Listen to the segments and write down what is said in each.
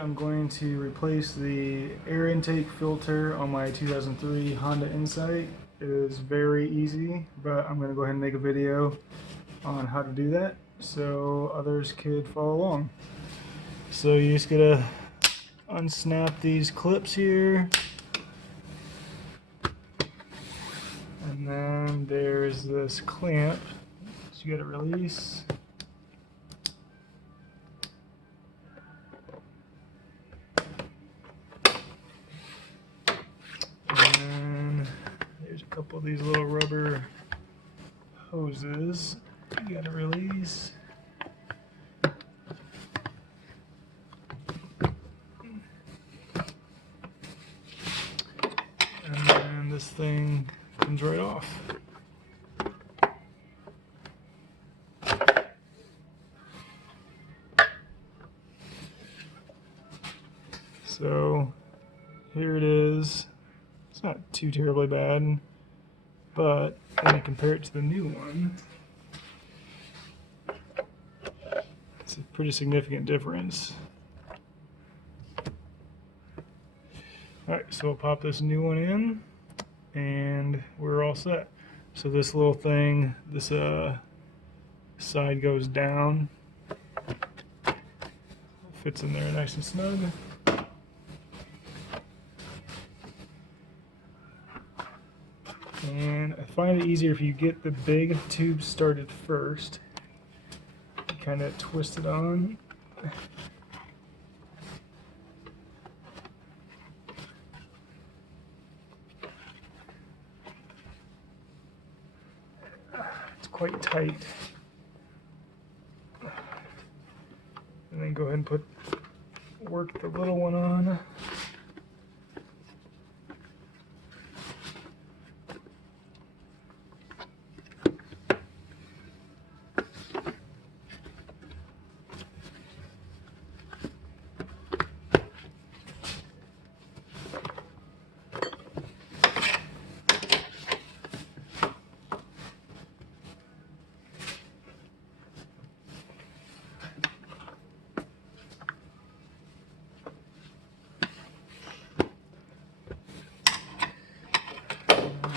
I'm going to replace the air intake filter on my 2003 Honda Insight. It is very easy, but I'm going to go ahead and make a video on how to do that so others could follow along. So you just gotta unsnap these clips here, and then there's this clamp, so you gotta release. And there's a couple of these little rubber hoses you gotta release. And then this thing comes right off. So here it is. It's not too terribly bad, but when I compare it to the new one, it's a pretty significant difference. Alright, so we'll pop this new one in and we're all set. So this little thing, this side goes down, fits in there nice and snug. And I find it easier if you get the big tube started first. You kind of twist it on. It's quite tight. And then go ahead and work the little one on.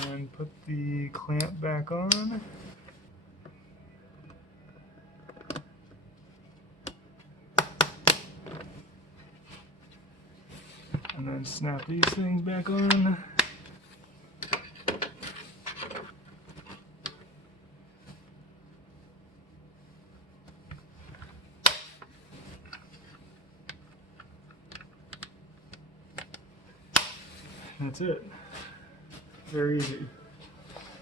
And put the clamp back on. And then snap these things back on. That's it. Very easy.